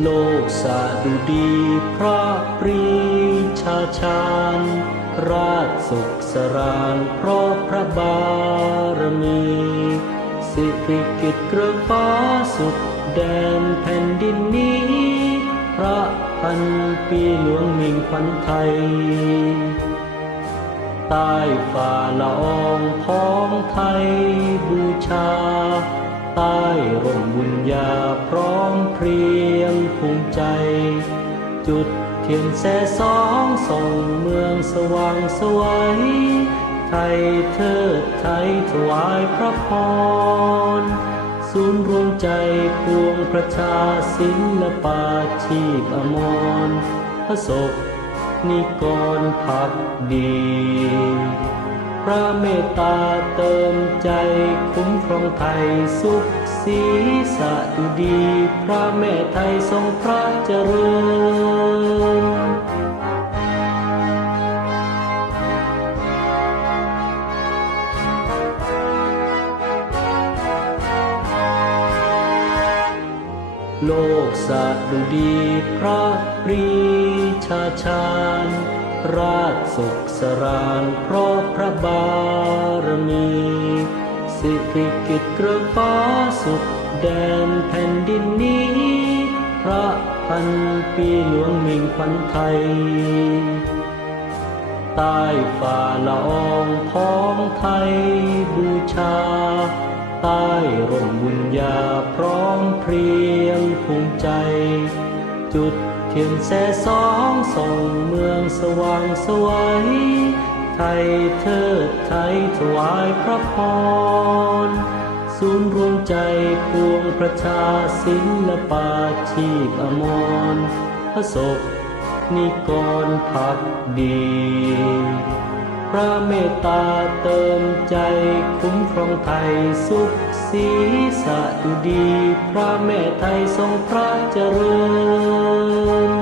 โลกสะดุดีพระปรีชาชาญราชสุขสรานเพราะพระบารมี สิริกิตเกลือฟ้าสุดแดนแผ่นดินนี้ พระพันปีหลวงมิ่งขวัญไทย ใต้ฝ่าละอองพ้องไทยบูชา ใต้ร่มบุญญาพร้อมเพรียงภูมิใจ จุดเทียนแสสองส่องเมืองสว่างสวัยไทยเทิดไทยถวายพระพรศูนย์รวมใจปวงประชาศิลปาชีพอมรพระศพนิกรพักดี พระเมตตาเติมใจ ครองไทยสุขสีสะดุดี พระแม่ไทยทรงพระเจริญ โลกสะดุดีพระปรีชาชาญราชสุขสรานเพราะพระบารมี สิริกิตกลือฟ้าสุดแดนแผ่นดินนี้ พระพันปีหลวงมิ่งขวัญไทย ใต้ฝ่าละอองพ้องไทยบูชา ใต้ร่มบุญญาพร้อมเพรียงภูมิใจ จุดเทียนแสสองส่องเมืองสว่างสวย ไทยเทิดไทยถวายพระพรศูนย์รวมใจปวงประชาศิลปาชีพอมรพระศพนิกรพักดี พระเมตตาเติมใจคุ้มครองไทยสุขสีสะดุดี พระแม่ไทยทรงพระเจริญ